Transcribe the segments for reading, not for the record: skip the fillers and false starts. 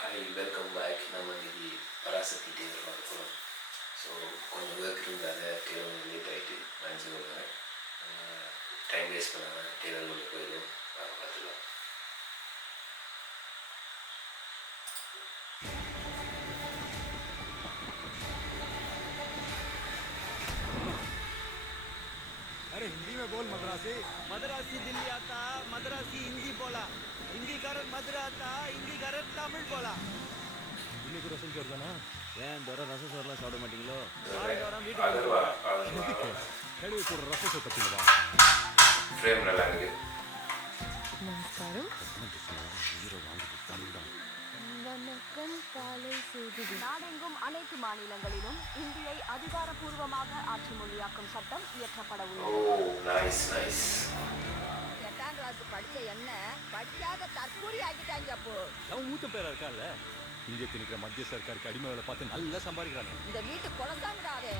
Hi welcome back. நம்ம இன்னைக்கு Parasakthi Taylor பார்க்க போகிறோம். ஸோ கொஞ்சம் ஒர்க் இருந்தாங்க, டேலர் லேட் ஆகிட்டு நான் சொல்லுவேன். டைம் வேஸ்ட் பண்ணாமல் டேலர் உள்ள போயிடும். பார்த்துக்கலாம். अरे हिंदी में बोल मद्रासी। मद्रासी दिल्ली आता, मद्रासी हिंदी बोला, हिंदी कारण मद्रा आता, हिंदी कारण तमिल बोला. இன்னைக்கு ரசம் சொல்றேனா? ஏன் தோற ரசம் சோறுலாம் சாப்பிட மாட்டீங்களோ? கேள்வி கூட ரசம் கத்திடுவா. ஃப்ரேம் நல்லா இருக்கு. நமஸ்காரம். வணக்கம். காலை செய்தி. நாடெங்கும் அனைத்து மாநிலங்களிலும் இந்தியை அதிகாரப்பூர்வமாக ஆட்சி மொழியாக்கும் சட்டம் இயற்றப்பட உள்ளது. எட்டாம் கிளாஸ் படிச்ச என்ன படிக்காத தற்கூரி ஆக்கிட்டாங்க. அப்போ அவன் மூத்த பேரா இருக்கான்ல, இந்திய திணிக்கிற மத்திய சர்க்காருக்கு அடிமை வேலை பார்த்து நல்லா சம்பாதிக்கிறானே. இந்த வீட்டு குழந்தைங்கிறாவே.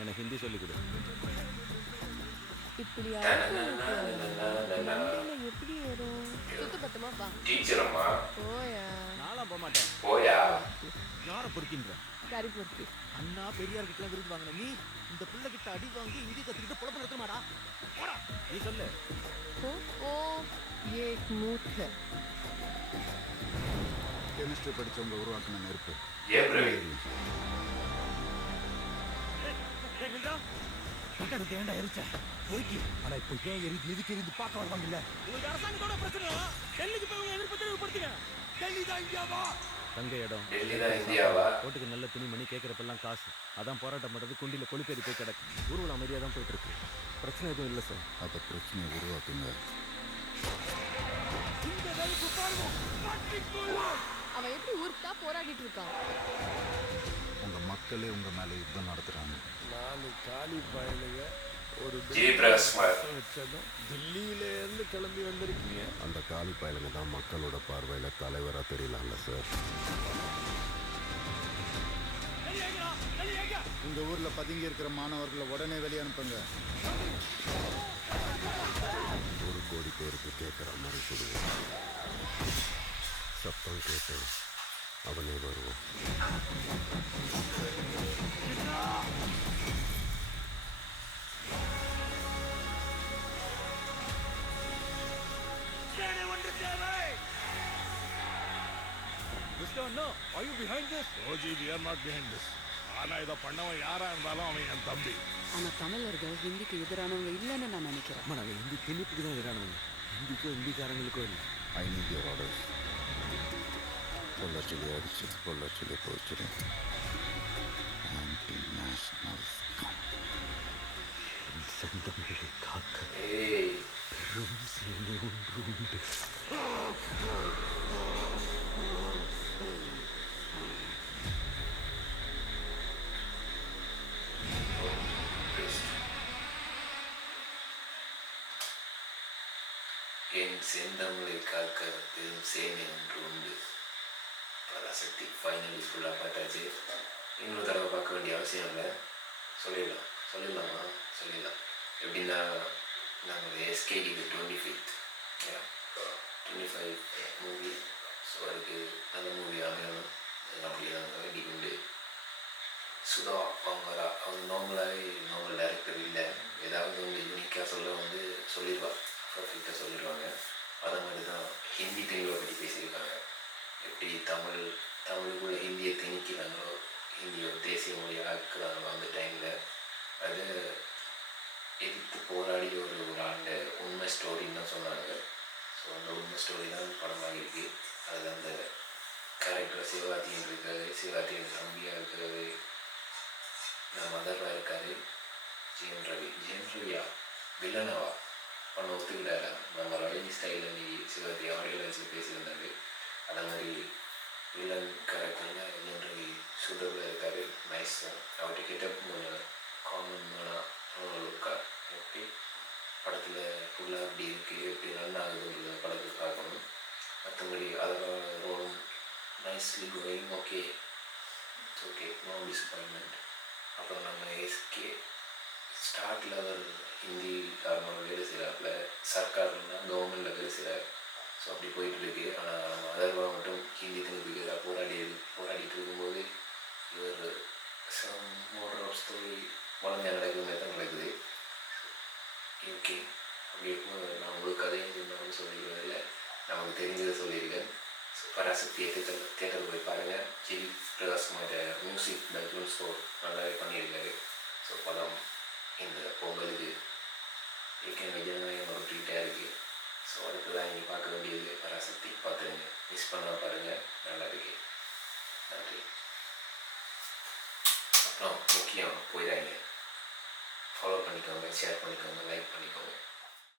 எனக்கு ஹிந்தி சொல்லிக் கொடு. இப்படி எப்படி வரும்? சுத்து பத்தமா பா. டீச்சர் அம்மா போயா. நான்லாம் போக மாட்டேன். போயா. யாரை பொறுக்கின்ற? கறி பொறுக்கி. அண்ணா பெரியார்கிட்டலாம் விருது வாங்கின நீ இந்த பிள்ளை கிட்ட அடி வாங்கி ஹிந்தி கத்துக்கிட்டு பொழப்பு நடத்த மாடா. நீ சொல்லு. ஓ ये एक मूठ है. கெமிஸ்ட்ரி படிச்சவங்க உருவாக்கின நெருப்பு. ஏன் பிரவீன்? ஏன்டா எரிச்ச பொறுக்கி? ஆனா இப்போ ஏன் எரிது எதுக்கு எரிந்து பார்க்க வருவாங்க இல்ல? உங்களுக்கு அரசாங்கத்தோட பிரச்சனை டெல்லிக்கு போய் உங்க எதிர்ப்பு தெளிவுபடுத்துங்க. டெல்லி தான் இந்தியாவா? தங்க இடம் டெல்லி தான் இந்தியாவா? ஓட்டுக்கு நல்ல துணிமணி கேட்குறப்பெல்லாம் காசு. அதான் போராட்டம் பண்ணுறது குண்டியில் கொழுப்பேறி போய் கிடக்கு. ஊர்வலம் அமைதியாக தான் போயிட்டு இருக்கு. பிரச்சனை எதுவும் இல்லை சார். அந்த பிரச்சனையை உருவாக்குங்க. அவன் எப்படி ஊருக்கு தான் போராடிட்டு இருக்கான். உங்க மக்களே உங்க மேல யுத்தம் நடத்துறாங்க. 4 காலி பயலுங்க ஒரு வச்சதும் தில்லியிலேருந்து கிளம்பி வந்திருக்கீங்க. அந்த காலி பயலுங்க தான் மக்களோட பார்வையில தலைவரா தெரியலாம்ல சார். உங்க ஊர்ல பதுங்கி இருக்கிற மாணவர்களை உடனே வெளியே அனுப்புங்க. 1 கோடி பேருக்கு கேட்குற மாதிரி சொல்லுவோம். சத்தம் கேட்டு அவனே வருவோம். Are you behind this? No, Ji, we are not behind this. ஆனா இதை பண்ணவன் யாரா இருந்தாலும் அவன் என் தம்பி. ஆனா தமிழர்கள் ஹிந்திக்கு எதிரானவங்க இல்லைன்னு நான் நினைக்கிறேன். அம்மா நாங்கள் ஹிந்தி திணிப்புக்கு தான் எதிரானவங்க. ஹிந்திக்கோ ஹிந்திக்காரங்களுக்கோ இல்லை. I need your orders. பொள்ளாச்சிலே அடிச்சு பொள்ளாச்சிலே போச்சுரு. ஆன்டி நேஷனல் செந்தமிழை காக்க பெரும் சேனை ஒன்று உண்டு. என் செந்தமிழை காக்க பெரும் சேனை ஒன்று உண்டு. பராசக்தி ஃபைனலி ஃபுல்லாக பார்த்தாச்சு. இன்னொரு தடவை பார்க்க வேண்டிய அவசியம் இல்லை. சொல்லிடலாமா? எப்படின்னா நாங்கள் எஸ்கேடிக்கு 25 மூவி. ஸோ அதுக்கு நல்ல மூவி அமையணும். அப்படி நாங்கள் வேண்டிக் கொண்டு சுதா அவங்க நார்மல் டைரக்டர் இல்லை, ஏதாவது வந்து யூனிக்காக சொல்லிடுவாங்க, பர்ஃபெக்டாக சொல்லிடுவாங்க. அதை மாதிரி தான் ஹிந்தி தெளிவை பற்றி பேசியிருக்காங்க. எப்படி தமிழுக்குள்ள ஹிந்தியை திணிக்கிறாங்களோ, ஹிந்தியோட தேசிய மொழியை ஆக்குறாங்களோ அந்த டைமில் அதை எதிர்த்து போராடி ஒரு ஆண்ட உண்மை ஸ்டோரின்னு தான் சொன்னாங்க. ஸோ அந்த உண்மை ஸ்டோரி தான் படமாகிருக்கு. அதில் அந்த கேரக்டர் சிவகார்த்திகேயன் இருக்காரு, சிவகார்த்திகேயன் தம்பியாக இருக்கிறது நம்ம மதர்வாக இருக்காரு, ஜெயம் ரவியா வில்லனவா பண்ண ஒத்துக்கிட்டாரா? நம்ம ரஜினி ஸ்டைலில் இன்னைக்கு சிவகார்த்தி ஆடியோ லைன்ஸில் பேசியிருந்தாரு. அதே மாதிரி வில்லன் கேரக்டர்னா ஜெயம் ரவி சூட்டபிளாக இருக்காரு. நைஸ் தான். அவர்கிட்ட கேட்டால் கொஞ்சம் காமனாக லுக்கா எப்படி படத்தில் ஃபுல்லாக அப்படி இருக்குது, எப்படி ரன் ஆகுதுன்றது படத்தில் பார்க்கணும். மற்றபடி அதோட ரோலும் nicely going. Okay, no disappointment. அப்புறம் நம்ம எஸ்கே ஸ்டார்ட் லெவல் ஹிந்தி காரணமாக வேலை செய்கிறாப்புல, சர்க்கார்னா கவர்மெண்ட்டில் வேலை செய்கிறார். ஸோ அப்படி போயிட்டு இருக்கு. ஆனால் நம்ம அதர்வா மட்டும் ஹிந்தி திணிப்புக்கு எல்லாம் போராடிட்டு இருக்கும்போது இவர் மோட்டர் ஆஃப் ஸ்டோரி வளமையாக நடக்குது மாதிரி தான் நடக்குது. ஓகே, அப்படி இருக்கும்போது நான் உங்களுக்கு கதையும் சொன்னாலும் சொல்லிடுவதில்லை, நமக்கு தெரிஞ்சதை சொல்லியிருக்கேன். பராசக்தியை தேட்டருக்கு போய் பாருங்கள். GV Prakash Kumar music background score நல்லாவே பண்ணியிருக்காரு. ஸோ படம் இந்த பொங்கலுக்கு ஏற்கனவே ஜனநாயகம் ஒரு ட்ரீட்டாக இருக்குது. ஸோ அடுத்து தான் இங்கே பார்க்க வேண்டியது பராசக்தி. பார்த்துருங்க, மிஸ் பண்ணால் பாருங்கள், நல்லா இருக்கு. நன்றி. அப்புறம் முக்கியம் போயிடாங்க, ஃபாலோ பண்ணிக்கோங்க, ஷேர் பண்ணிக்கோங்க, லைக் பண்ணிக்கோங்க.